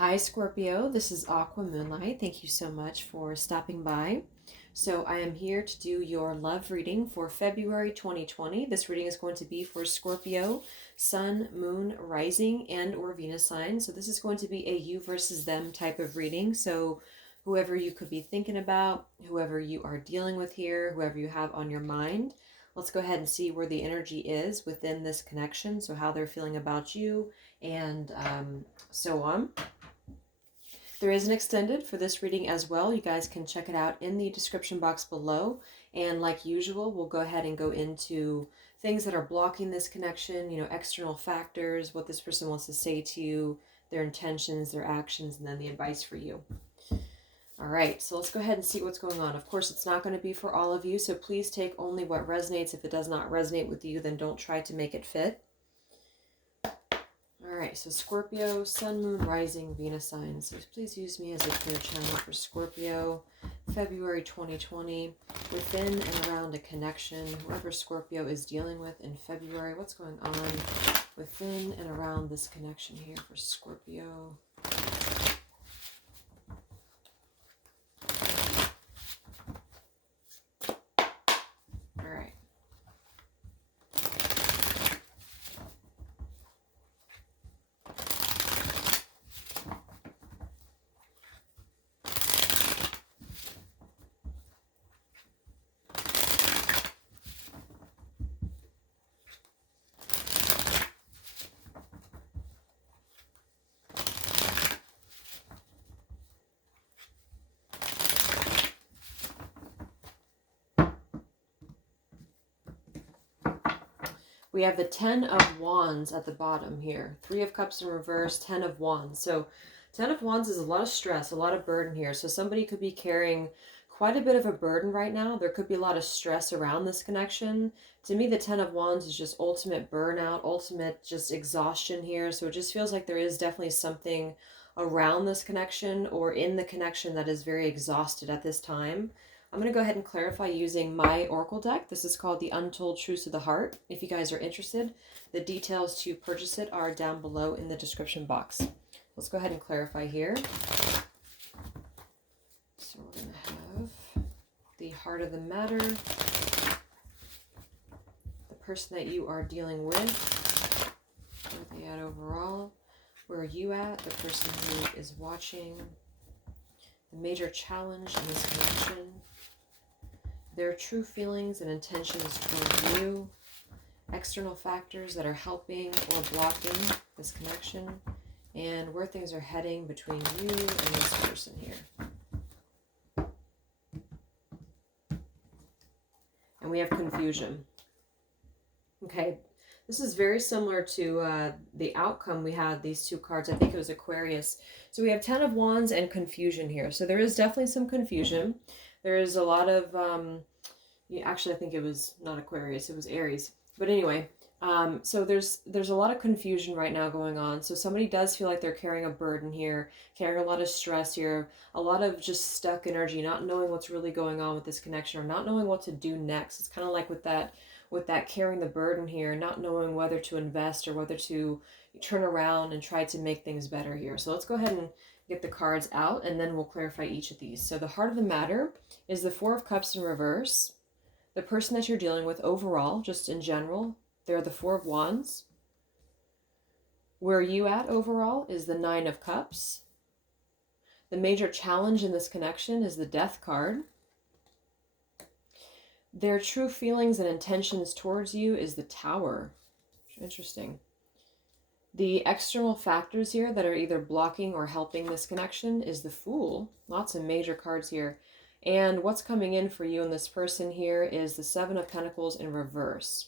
Hi Scorpio, this is Aqua Moonlight. Thank you so much for stopping by. So I am here to do your love reading for February 2020. This reading is going to be for Scorpio, Sun, Moon, Rising, and or Venus sign. So this is going to be a you versus them type of reading. So whoever you could be thinking about, whoever you are dealing with here, whoever you have on your mind. Let's go ahead and see where the energy is within this connection. So how they're feeling about you and so on. There is an extended for this reading as well. You guys can check it out in the description box below. And like usual, we'll go ahead and go into things that are blocking this connection, external factors, what this person wants to say to you, their intentions, their actions, and then the advice for you. All right, so let's go ahead and see what's going on. Of course, it's not going to be for all of you, so please take only what resonates. If it does not resonate with you, then don't try to make it fit. All right, so Scorpio, Sun, Moon, Rising, Venus signs. So please use me as a clear channel for Scorpio, February 2020, within and around a connection. Whoever Scorpio is dealing with in February, what's going on within and around this connection here for Scorpio? All right. We have the 10 of Wands at the bottom here. 3 of Cups in reverse, 10 of Wands. So 10 of Wands is a lot of stress, a lot of burden here. So somebody could be carrying quite a bit of a burden right now. There could be a lot of stress around this connection. To me, the 10 of Wands is just ultimate burnout, ultimate just exhaustion here. So it just feels like there is definitely something around this connection or in the connection that is very exhausted at this time. I'm going to go ahead and clarify using my Oracle deck. This is called the Untold Truths of the Heart. If you guys are interested, the details to purchase it are down below in the description box. Let's go ahead and clarify here. So we're going to have the heart of the matter, the person that you are dealing with, where are they at overall, where are you at, the person who is watching, the major challenge in this connection, their true feelings and intentions toward you, external factors that are helping or blocking this connection, and where things are heading between you and this person here. And we have confusion. Okay, this is very similar to the outcome we had, these two cards. I think it was Aquarius. So we have 10 of Wands and confusion here. So there is definitely some confusion. There is a lot of, actually I think it was not Aquarius, it was Aries. But anyway, so there's a lot of confusion right now going on. So somebody does feel like they're carrying a burden here, carrying a lot of stress here, a lot of just stuck energy, not knowing what's really going on with this connection or not knowing what to do next. It's kind of like with that carrying the burden here, not knowing whether to invest or whether to turn around and try to make things better here. So let's go ahead and get the cards out and then we'll clarify each of these. So the heart of the matter is the 4 of Cups in reverse. The person that you're dealing with overall, just in general, they're the 4 of Wands. Where are you at overall is the 9 of Cups. The major challenge in this connection is the Death card. Their true feelings and intentions towards you is the Tower. Interesting. The external factors here that are either blocking or helping this connection is the Fool. Lots of major cards here. And what's coming in for you and this person here is the 7 of Pentacles in reverse.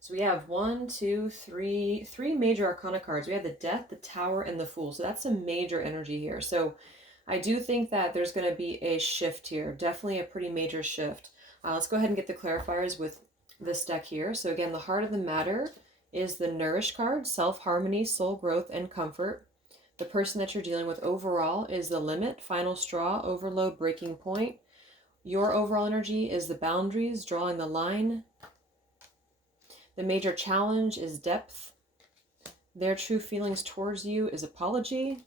So we have 3 major arcana cards. We have the Death, the Tower, and the Fool. So that's a major energy here. So I do think that there's going to be a shift here. Definitely a pretty major shift. Let's go ahead and get the clarifiers with this deck here. So again, the heart of the matter is the Nourish card, self-harmony, soul growth, and comfort. The person that you're dealing with overall is the Limit, final straw, overload, breaking point. Your overall energy is the boundaries, drawing the line. The major challenge is depth. Their true feelings towards you is apology.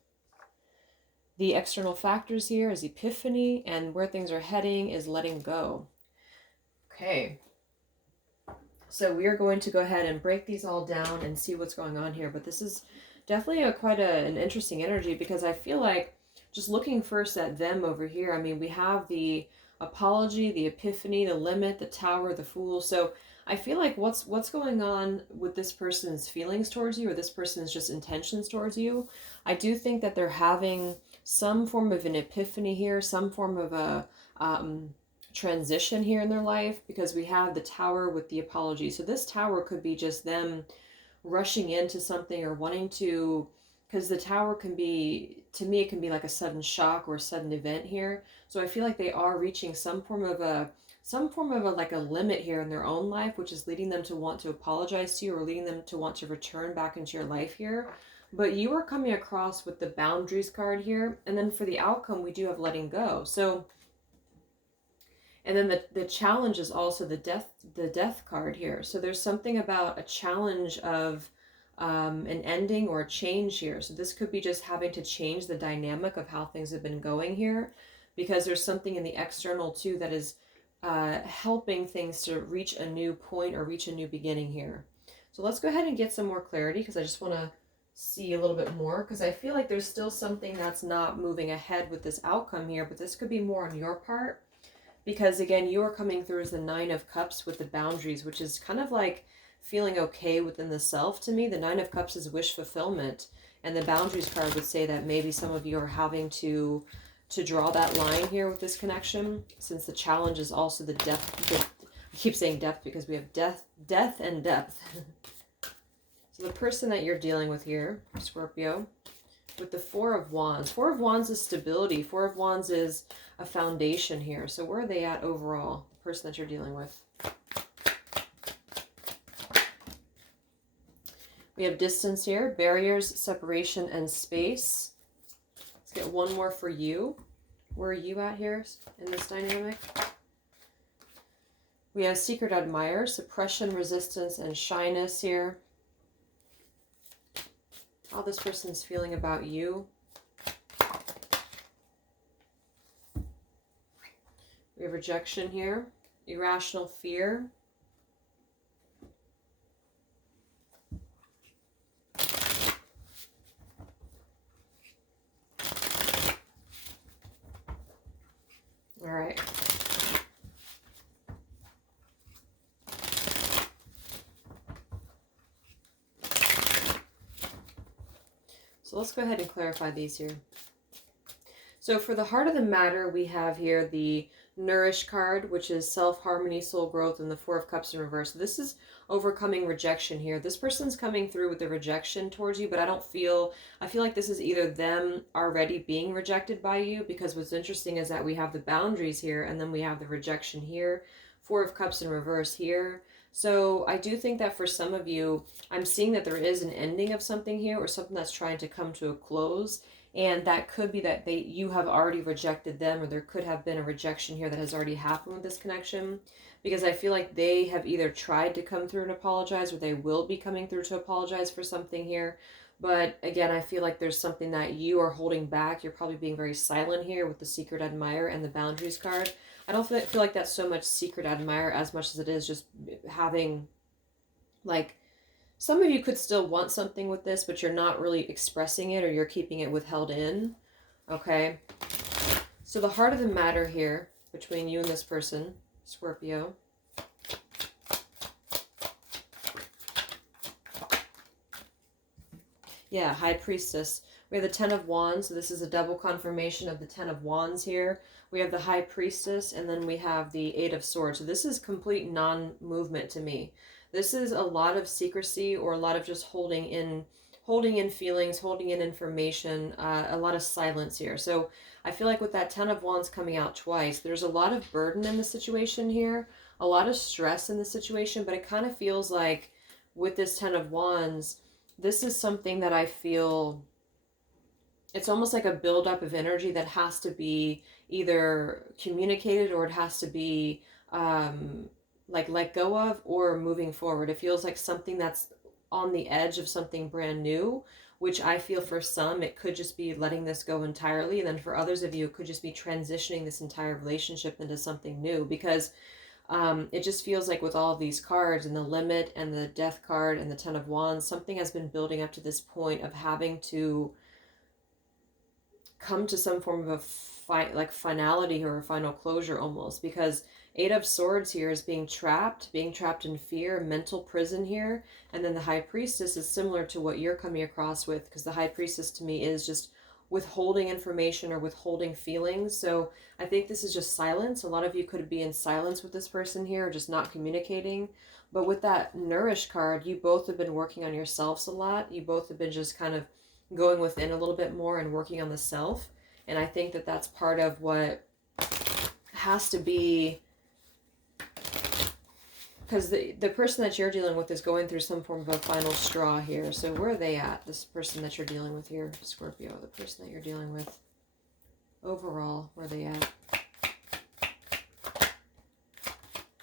The external factors here is epiphany, and where things are heading is letting go. Okay. So we are going to go ahead and break these all down and see what's going on here. But this is definitely quite an interesting energy, because I feel like, just looking first at them over here, I mean, we have the apology, the epiphany, the limit, the tower, the fool. So I feel like what's going on with this person's feelings towards you, or this person's just intentions towards you, I do think that they're having some form of an epiphany here, some form of a transition here in their life, because we have the tower with the apology. So this tower could be just them rushing into something or wanting to, because the tower can be, to me, it can be like a sudden shock or a sudden event here. So I feel like they are reaching some form of a like a limit here in their own life, which is leading them to want to apologize to you, or leading them to want to return back into your life here. But you are coming across with the boundaries card here, and then for the outcome we do have letting go. So, and then the challenge is also the death card here. So there's something about a challenge of an ending or a change here. So this could be just having to change the dynamic of how things have been going here, because there's something in the external too that is helping things to reach a new point or reach a new beginning here. So let's go ahead and get some more clarity, because I just want to see a little bit more, because I feel like there's still something that's not moving ahead with this outcome here, but this could be more on your part. Because again, you are coming through as the Nine of Cups with the boundaries, which is kind of like feeling okay within the self to me. The Nine of Cups is wish fulfillment. And the boundaries card would say that maybe some of you are having to draw that line here with this connection, since the challenge is also the depth. I keep saying depth because we have death and depth. So the person that you're dealing with here, Scorpio, with the Four of Wands. Four of Wands is stability. Four of Wands is a foundation here. So where are they at overall, the person that you're dealing with? We have distance here, barriers, separation, and space. Let's get one more for you. Where are you at here in this dynamic? We have secret admirer, suppression, resistance, and shyness here. How this person's feeling about you. We have rejection here, irrational fear. All right. So let's go ahead and clarify these here. So for the heart of the matter, we have here the Nourish card, which is self-harmony, soul growth, and the Four of Cups in reverse. So this is overcoming rejection here. This person's coming through with the rejection towards you, but I feel like this is either them already being rejected by you, because what's interesting is that we have the boundaries here, and then we have the rejection here, Four of Cups in reverse here. So I do think that for some of you, I'm seeing that there is an ending of something here, or something that's trying to come to a close. And that could be that you have already rejected them, or there could have been a rejection here that has already happened with this connection. Because I feel like they have either tried to come through and apologize, or they will be coming through to apologize for something here. But again, I feel like there's something that you are holding back. You're probably being very silent here with the secret admirer and the boundaries card. I don't feel like that's so much secret admirer as much as it is just having, like, some of you could still want something with this, but you're not really expressing it, or you're keeping it withheld in. Okay. So the heart of the matter here between you and this person, Scorpio. Yeah, High Priestess. We have the Ten of Wands. So this is a double confirmation of the Ten of Wands here. We have the High Priestess, and then we have the Eight of Swords. So this is complete non-movement to me. This is a lot of secrecy, or a lot of just holding in feelings, holding in information, a lot of silence here. So I feel like with that Ten of Wands coming out twice, there's a lot of burden in the situation here, a lot of stress in the situation, but it kind of feels like with this Ten of Wands, this is something that I feel, it's almost like a buildup of energy that has to be either communicated, or it has to be like let go of, or moving forward. It feels like something that's on the edge of something brand new, which I feel for some, it could just be letting this go entirely. And then for others of you, it could just be transitioning this entire relationship into something new, because it just feels like with all of these cards and the limit and the death card and the 10 of wands, something has been building up to this point of having to come to some form of a finality or a final closure almost, because 8 of swords here is being trapped in fear, mental prison here. And then the high priestess is similar to what you're coming across with, because the high priestess to me is just withholding information or withholding feelings. So I think this is just silence. A lot of you could be in silence with this person here, or just not communicating. But with that nourish card, you both have been working on yourselves a lot. You both have been just kind of going within a little bit more and working on the self. And I think that that's part of what has to be, because the person that you're dealing with is going through some form of a final straw here. So where are they at? This person that you're dealing with here, Scorpio, the person that you're dealing with overall, where are they at?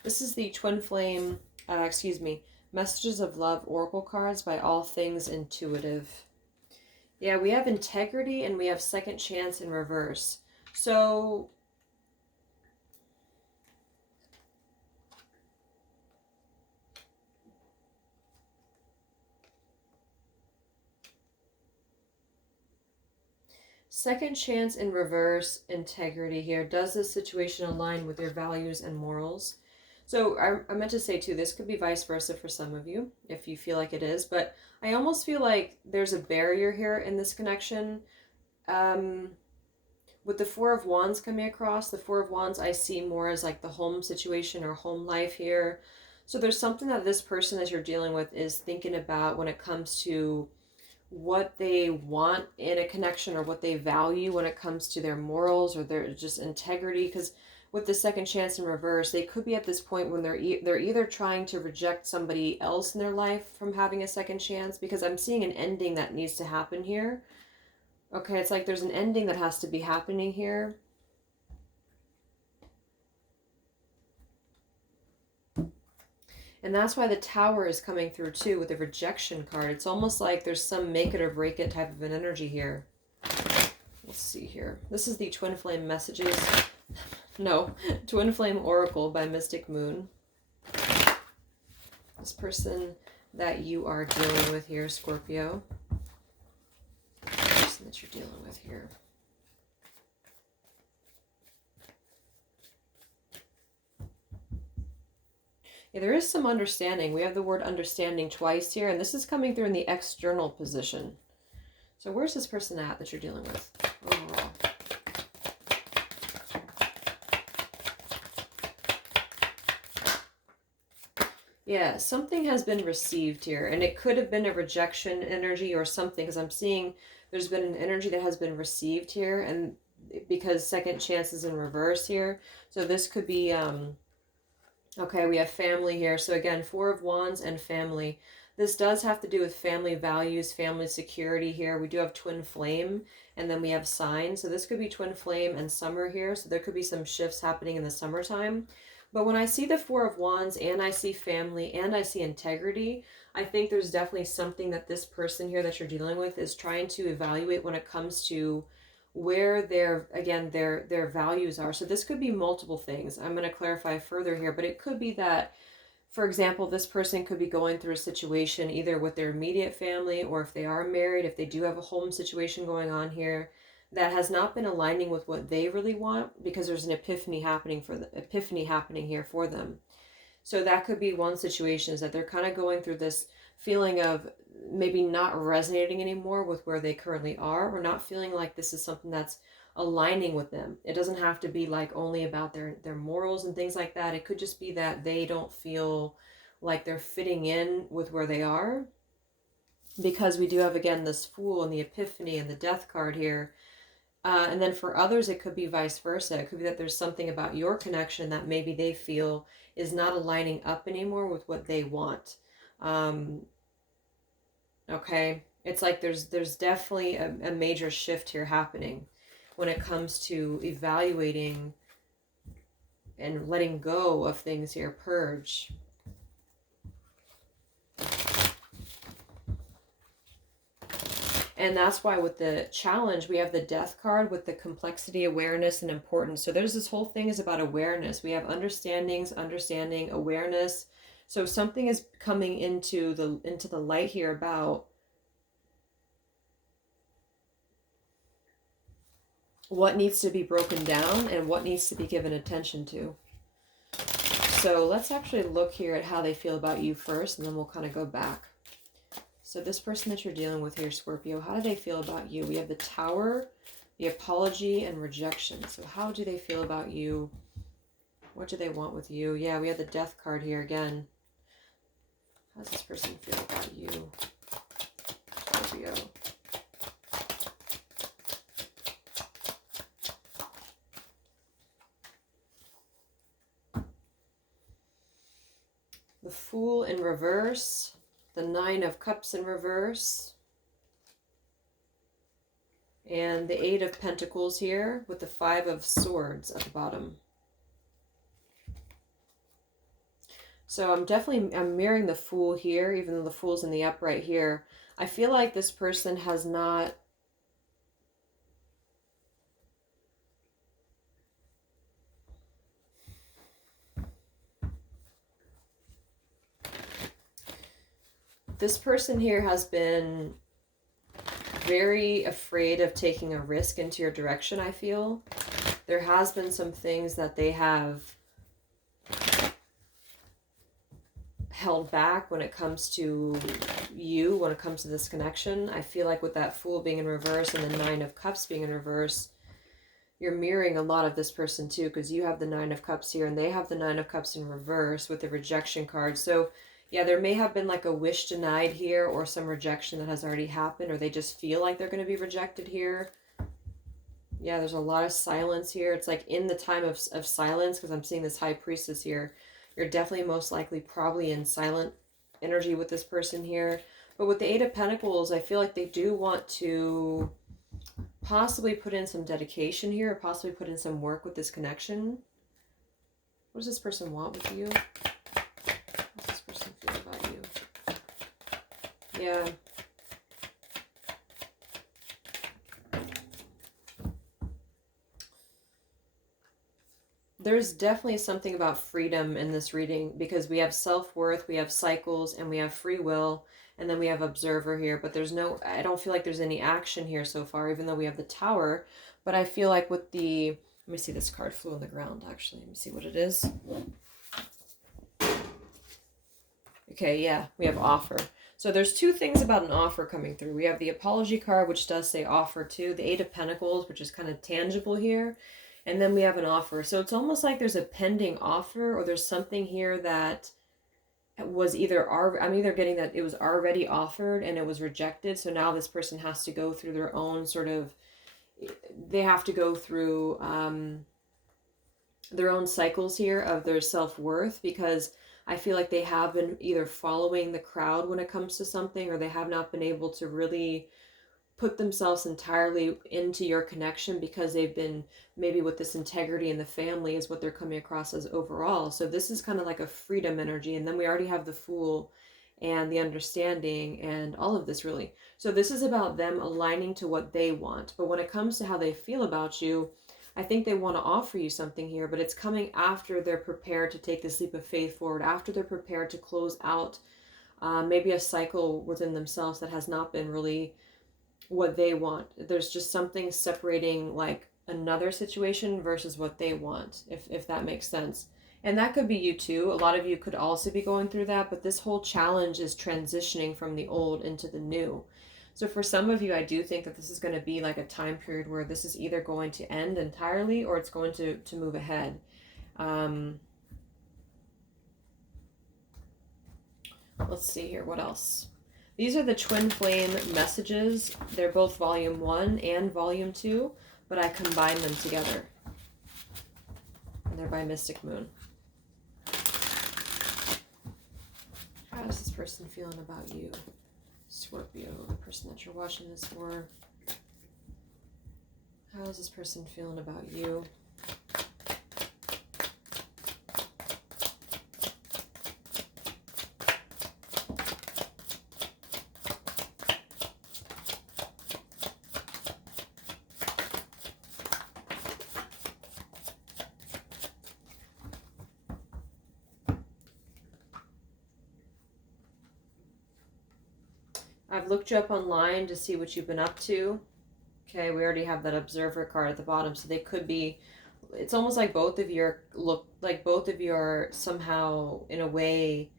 This is the Twin Flame, Messages of Love Oracle cards by All Things Intuitive. Yeah, we have integrity and we have second chance in reverse. So second chance in reverse, integrity here. Does this situation align with your values and morals? So I meant to say too, this could be vice versa for some of you, if you feel like it is. But I almost feel like there's a barrier here in this connection. With the Four of Wands coming across, the Four of Wands I see more as like the home situation or home life here. So there's something that this person that you're dealing with is thinking about when it comes to what they want in a connection, or what they value when it comes to their morals or their just integrity. Because with the second chance in reverse, they could be at this point when they're either trying to reject somebody else in their life from having a second chance, because I'm seeing an ending that needs to happen here. Okay, it's like there's an ending that has to be happening here. And that's why the Tower is coming through too with the rejection card. It's almost like there's some make it or break it type of an energy here. Let's see here. This is the Twin Flame Messages. No, Twin Flame Oracle by Mystic Moon. This person that you are dealing with here, Scorpio. The person that you're dealing with here. Yeah, there is some understanding. We have the word understanding twice here, and this is coming through in the external position. So where's this person at that you're dealing with overall? Yeah, something has been received here, and it could have been a rejection energy or something, because I'm seeing there's been an energy that has been received here, and because second chance is in reverse here. So this could be, okay, we have family here. So again, Four of Wands and family. This does have to do with family values, family security here. We do have Twin Flame, and then we have Sign. So this could be Twin Flame and summer here. So there could be some shifts happening in the summertime. But when I see the Four of Wands and I see family and I see integrity, I think there's definitely something that this person here that you're dealing with is trying to evaluate when it comes to where their values are. So this could be multiple things. I'm going to clarify further here, but it could be that, for example, this person could be going through a situation either with their immediate family, or if they are married, if they do have a home situation going on here that has not been aligning with what they really want, because there's an epiphany happening here for them. So that could be one situation, is that they're kind of going through this feeling of maybe not resonating anymore with where they currently are, or not feeling like this is something that's aligning with them. It doesn't have to be like only about their morals and things like that. It could just be that they don't feel like they're fitting in with where they are, because we do have, again, this Fool and the Epiphany and the Death card here. And then for others, it could be vice versa. It could be that there's something about your connection that maybe they feel is not aligning up anymore with what they want. Okay, it's like there's definitely a major shift here happening when it comes to evaluating and letting go of things here. Purge. And that's why with the challenge, we have the death card with the complexity, awareness, and importance. So there's this whole thing is about awareness. We have understanding, awareness. So something is coming into the light here about what needs to be broken down and what needs to be given attention to. So let's actually look here at how they feel about you first, and then we'll kind of go back. So this person that you're dealing with here, Scorpio, how do they feel about you? We have the Tower, the apology, and rejection. So how do they feel about you? What do they want with you? Yeah, we have the Death card here again. How does this person feel about you, Scorpio? The Fool in reverse, the Nine of Cups in reverse, and the Eight of Pentacles here with the Five of Swords at the bottom. So I'm mirroring the Fool here, even though the Fool's in the upright here. I feel like this person has not this person here has been very afraid of taking a risk into your direction, I feel. There has been some things that they have held back when it comes to you, when it comes to this connection. I feel like with that Fool being in reverse and the Nine of Cups being in reverse, you're mirroring a lot of this person too, because you have the Nine of Cups here and they have the Nine of Cups in reverse with the rejection card. So yeah, there may have been like a wish denied here or some rejection that has already happened, or they just feel like they're going to be rejected here. Yeah, there's a lot of silence here. It's like in the time of silence, because I'm seeing this High Priestess here. You're definitely most likely probably in silent energy with this person here. But with the Eight of Pentacles, I feel like they do want to possibly put in some dedication here, or possibly put in some work with this connection. What does this person want with you? What does this person feel about you? Yeah. There's definitely something about freedom in this reading, because we have self-worth, we have cycles, and we have free will, and then we have observer here. But there's no, I don't feel like there's any action here so far, even though we have the Tower. But I feel like with the, let me see, this card flew on the ground, actually. Let me see what it is. Okay, yeah, we have offer. So there's two things about an offer coming through. We have the apology card, which does say offer too. The Eight of Pentacles, which is kind of tangible here. And then we have an offer. So it's almost like there's a pending offer, or there's something here that was either, I'm either getting that it was already offered and it was rejected. So now this person has to go through their own sort of, they have to go through their own cycles here of their self-worth, because I feel like they have been either following the crowd when it comes to something, or they have not been able to really put themselves entirely into your connection, because they've been maybe with this integrity in the family is what they're coming across as overall. So this is kind of like a freedom energy. And then we already have the Fool and the understanding and all of this really. So this is about them aligning to what they want. But when it comes to how they feel about you, I think they want to offer you something here, but it's coming after they're prepared to take this leap of faith forward, after they're prepared to close out maybe a cycle within themselves that has not been really what they want. There's just something separating like another situation versus what they want, if that makes sense. And that could be you too. A lot of you could also be going through that, but this whole challenge is transitioning from the old into the new. So for some of you, I do think that this is going to be like a time period where this is either going to end entirely or it's going to move ahead. Let's see here. What else? These are the Twin Flame messages. They're both volume 1 and volume 2, but I combine them together. And they're by Mystic Moon. How is this person feeling about you, Scorpio, the person that you're watching this for? How is this person feeling about you? I've looked you up online to see what you've been up to. Okay, we already have that observer card at the bottom, so they could be, it's almost like both of you are somehow in a way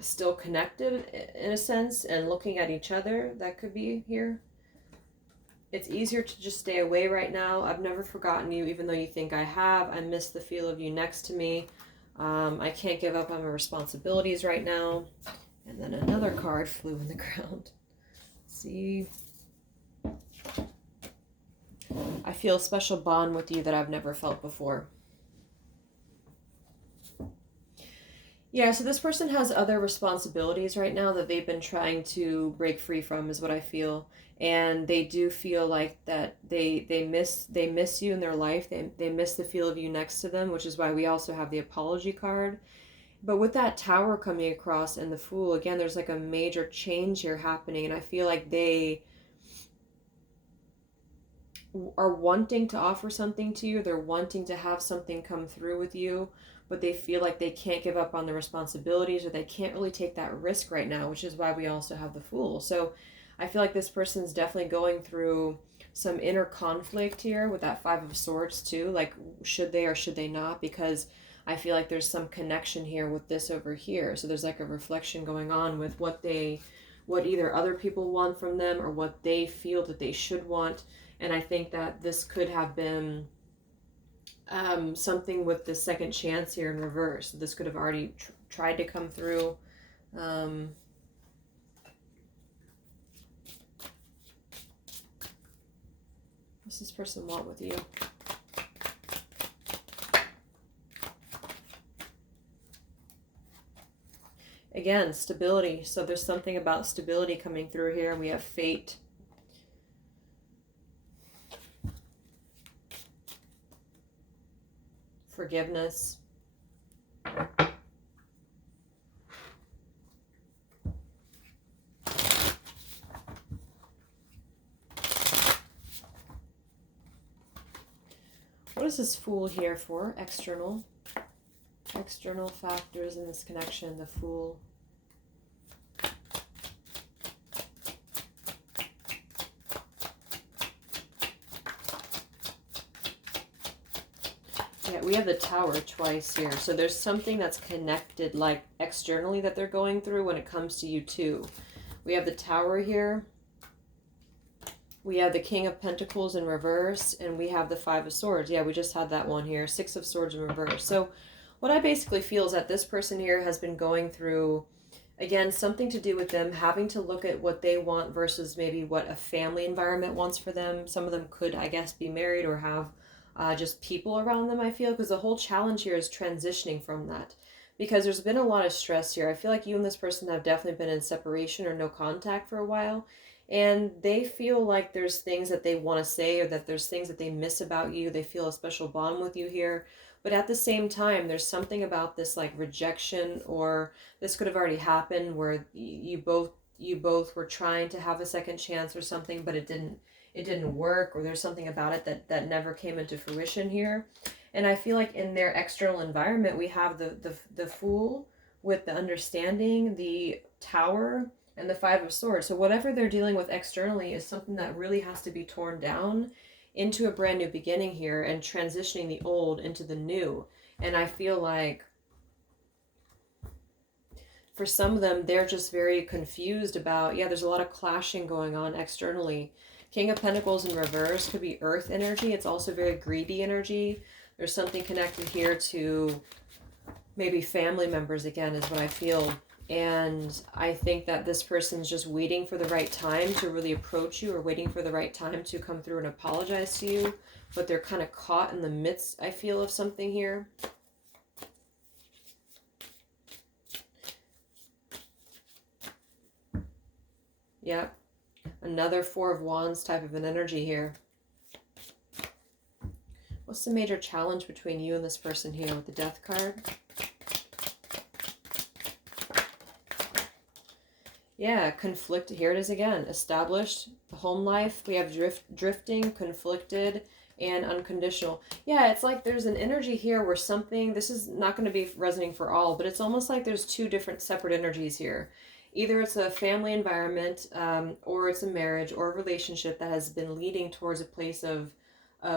still connected in a sense and looking at each other. That could be here. It's easier to just stay away right now. I've never forgotten you, even though you think I have. I miss the feel of you next to me. I can't give up on my responsibilities right now. And then another card flew in the ground. See, I feel a special bond with you that I've never felt before. Yeah, so this person has other responsibilities right now that they've been trying to break free from, is what I feel. And they do feel like that they miss you in their life. They miss the feel of you next to them, which is why we also have the apology card. But with that Tower coming across and the Fool, again, there's like a major change here happening. And I feel like they are wanting to offer something to you. They're wanting to have something come through with you, but they feel like they can't give up on the responsibilities, or they can't really take that risk right now, which is why we also have the Fool. So I feel like this person's definitely going through some inner conflict here with that Five of Swords too. Like, should they or should they not? Because I feel like there's some connection here with this over here. So there's like a reflection going on with what either other people want from them or what they feel that they should want. And I think that this could have been something with the second chance here in reverse. This could have already tried to come through. What's this person want with you? Again, stability. So there's something about stability coming through here. We have fate. Forgiveness. What is this Fool here for? External factors in this connection, the Fool. Yeah, we have the Tower twice here. So there's something that's connected, like externally, that they're going through when it comes to you too. We have the Tower here. We have the King of Pentacles in reverse, and we have the Five of Swords. Yeah, we just had that one here. Six of Swords in reverse. So what I basically feel is that this person here has been going through, again, something to do with them having to look at what they want versus maybe what a family environment wants for them. Some of them could, I guess, be married or have just people around them, I feel, because the whole challenge here is transitioning from that. Because there's been a lot of stress here. I feel like you and this person have definitely been in separation or no contact for a while. And they feel like there's things that they want to say, or that there's things that they miss about you. They feel a special bond with you here. But at the same time, there's something about this like rejection, or this could have already happened where you both were trying to have a second chance or something, but it didn't work, or there's something about it that never came into fruition here. And I feel like in their external environment, we have the Fool with the understanding, the Tower, and the Five of Swords. So whatever they're dealing with externally is something that really has to be torn down into a brand new beginning here, and transitioning the old into the new. And I feel like for some of them, they're just very confused about, yeah, there's a lot of clashing going on externally. King of Pentacles in reverse could be earth energy. It's also very greedy energy. There's something connected here to maybe family members, again, is what I feel. And I think that this person's just waiting for the right time to really approach you, or waiting for the right time to come through and apologize to you. But they're kind of caught in the midst, I feel, of something here. Yep. Another Four of Wands type of an energy here. What's the major challenge between you and this person here with the Death card? Yeah, conflict. Here it is again. Established, the home life. We have drifting, conflicted, and unconditional. Yeah, it's like there's an energy here where something, this is not going to be resonating for all, but it's almost like there's two different separate energies here. Either it's a family environment, or it's a marriage or a relationship that has been leading towards a place of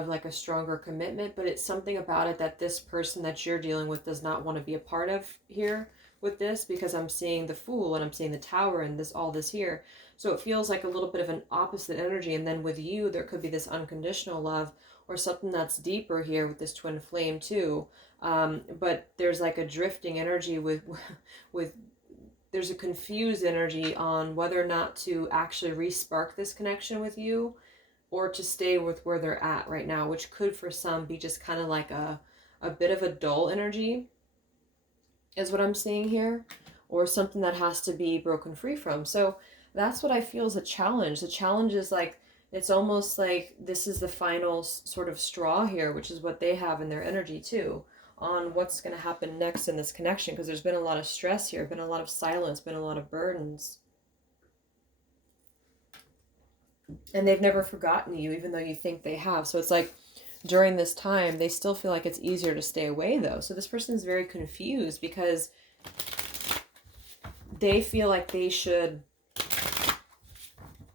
like a stronger commitment, but it's something about it that this person that you're dealing with does not want to be a part of here with this, because I'm seeing the Fool and I'm seeing the Tower and this, all this here. So it feels like a little bit of an opposite energy. And then with you, there could be this unconditional love or something that's deeper here with this twin flame too. But there's like a drifting energy with there's a confused energy on whether or not to actually re-spark this connection with you, or to stay with where they're at right now, which could for some be just kind of like a bit of a dull energy, is what I'm seeing here, or something that has to be broken free from. So that's what I feel is a challenge. The challenge is like, it's almost like this is the final sort of straw here, which is what they have in their energy too, on what's going to happen next in this connection, because there's been a lot of stress here, been a lot of silence, been a lot of burdens. And they've never forgotten you, even though you think they have. So it's like during this time, they still feel like it's easier to stay away though. So this person is very confused because they feel like they should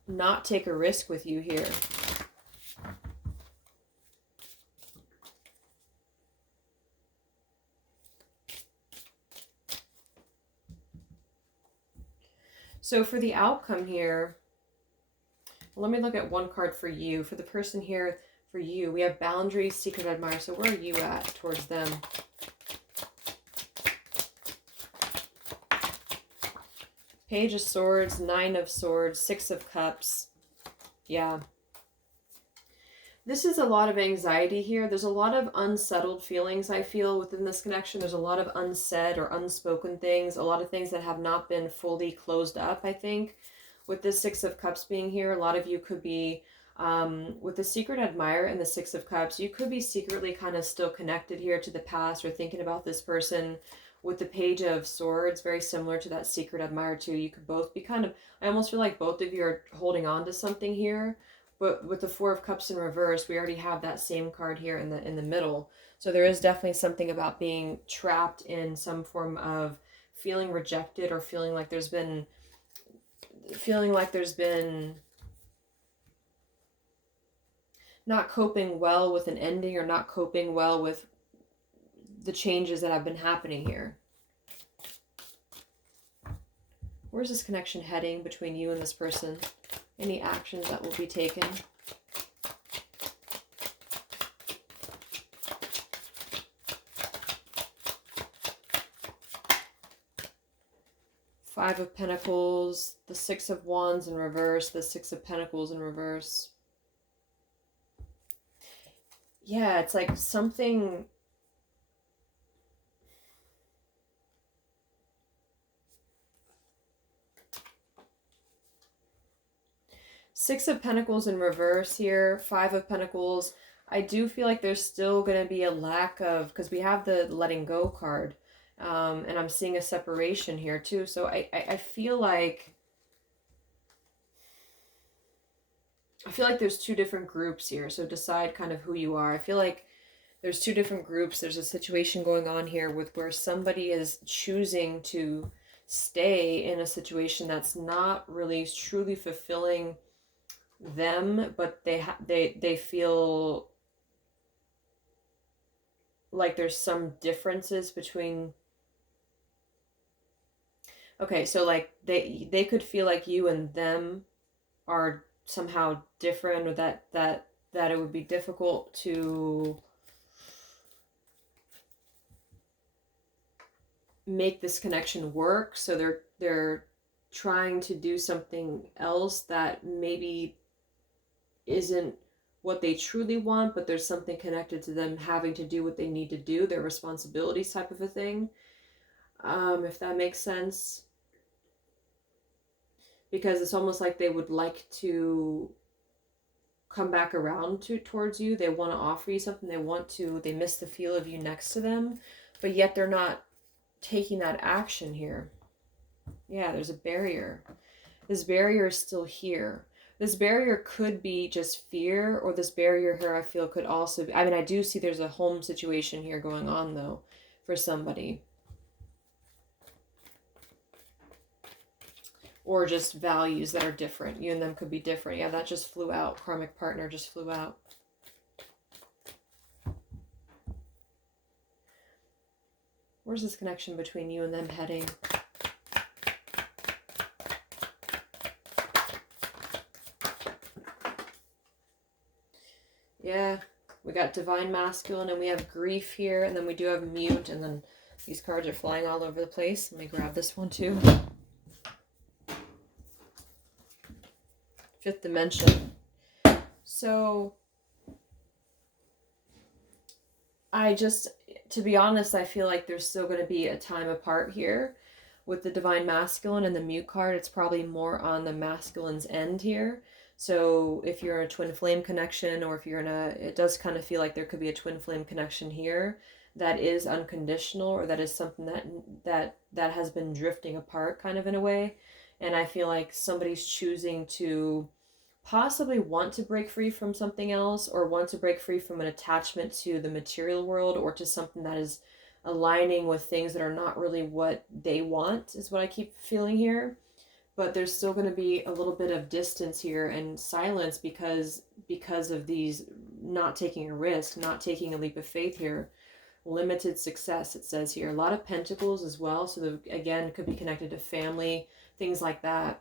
not take a risk with you here. So for the outcome here, let me look at one card for you. For the person here, for you, we have boundaries, secret admirer. So where are you at towards them? Page of Swords, Nine of Swords, Six of Cups. Yeah. This is a lot of anxiety here. There's a lot of unsettled feelings I feel within this connection. There's a lot of unsaid or unspoken things. A lot of things that have not been fully closed up, I think. With this Six of Cups being here, a lot of you could be, with the secret admirer and the Six of Cups, you could be secretly kind of still connected here to the past or thinking about this person. With the Page of Swords, very similar to that secret admirer too. You could both be kind of, I almost feel like both of you are holding on to something here. But with the Four of Cups in reverse, we already have that same card here in the middle. So there is definitely something about being trapped in some form of feeling rejected, or feeling like there's been not coping well with an ending, or not coping well with the changes that have been happening here. Where's this connection heading between you and this person? Any actions that will be taken? Five of Pentacles, the Six of Wands in reverse, the Six of Pentacles in reverse. Yeah, it's like something... Six of Pentacles in reverse here, Five of Pentacles. I do feel like there's still going to be a lack of, because we have the letting go card, and I'm seeing a separation here too. So I feel like there's two different groups here. So decide kind of who you are. I feel like there's two different groups. There's a situation going on here with where somebody is choosing to stay in a situation that's not really truly fulfilling them, but they feel like there's some differences between... Okay, so like they could feel like you and them are somehow different, or that it would be difficult to make this connection work. So they're trying to do something else that maybe isn't what they truly want, but there's something connected to them having to do what they need to do, their responsibilities type of a thing. If that makes sense. Because it's almost like they would like to come back around towards you. They want to offer you something. They miss the feel of you next to them, but yet they're not taking that action here. Yeah, there's a barrier. This barrier is still here. This barrier could be just fear, or this barrier here I feel could also be, I mean, I do see there's a home situation here going on though for somebody. Or just values that are different. You and them could be different. Yeah, that just flew out. Karmic partner just flew out. Where's this connection between you and them heading? Yeah, we got divine masculine and we have grief here, and then we do have mute, and then these cards are flying all over the place. Let me grab this one too. Fifth dimension. So to be honest, I feel like there's still going to be a time apart here with the divine masculine and the mute card. It's probably more on the masculine's end here. So if you're in a twin flame connection, or if you're in it does kind of feel like there could be a twin flame connection here that is unconditional, or that is something that has been drifting apart kind of in a way. And I feel like somebody's choosing to possibly want to break free from something else, or want to break free from an attachment to the material world, or to something that is aligning with things that are not really what they want, is what I keep feeling here. But there's still going to be a little bit of distance here and silence because of these not taking a risk, not taking a leap of faith here. Limited success, it says here. A lot of pentacles as well. So again, it could be connected to family, things like that.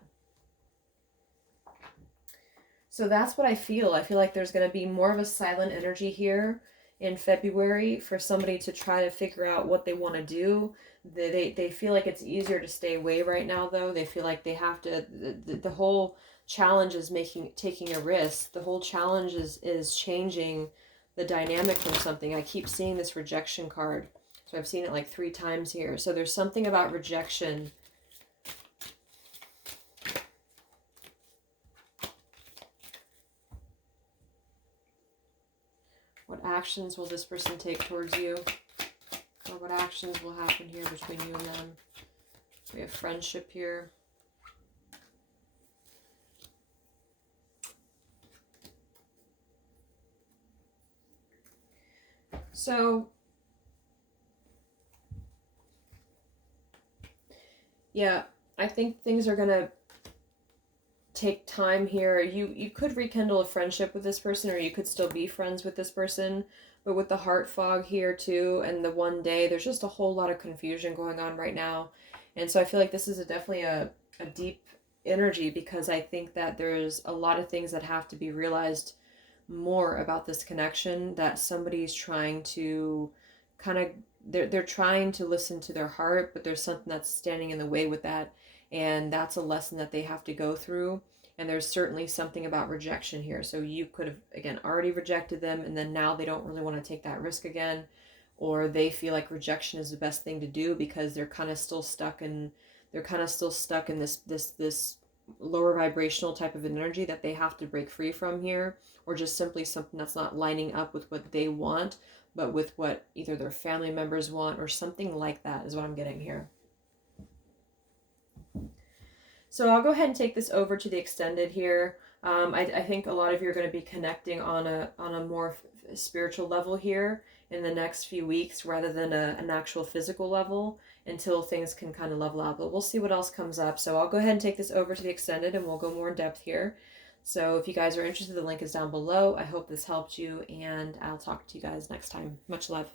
So that's what I feel. I feel like there's going to be more of a silent energy here in February for somebody to try to figure out what they want to do. They feel like it's easier to stay away right now, though. They feel like they have to, the whole challenge is taking a risk. The whole challenge is changing the dynamic from something. I keep seeing this rejection card. So I've seen it like 3 times here. So there's something about rejection. What actions will this person take towards you? Or what actions will happen here between you and them? We have friendship here. So, yeah, I think things are going to take time here. You could rekindle a friendship with this person, or you could still be friends with this person. But with the heart fog here too, and the one day, there's just a whole lot of confusion going on right now. And so I feel like this is definitely a deep energy, because I think that there's a lot of things that have to be realized more about this connection, that somebody's trying to kind of, they're trying to listen to their heart, but there's something that's standing in the way with that. And that's a lesson that they have to go through. And there's certainly something about rejection here. So you could have, again, already rejected them, and then now they don't really want to take that risk again. Or they feel like rejection is the best thing to do because they're kind of still stuck in, this lower vibrational type of energy that they have to break free from here. Or just simply something that's not lining up with what they want, but with what either their family members want, or something like that is what I'm getting here. So I'll go ahead and take this over to the extended here. I think a lot of you are going to be connecting on a more spiritual level here in the next few weeks, rather than an actual physical level, until things can kind of level out. But we'll see what else comes up. So I'll go ahead and take this over to the extended, and we'll go more in depth here. So if you guys are interested, the link is down below. I hope this helped you, and I'll talk to you guys next time. Much love.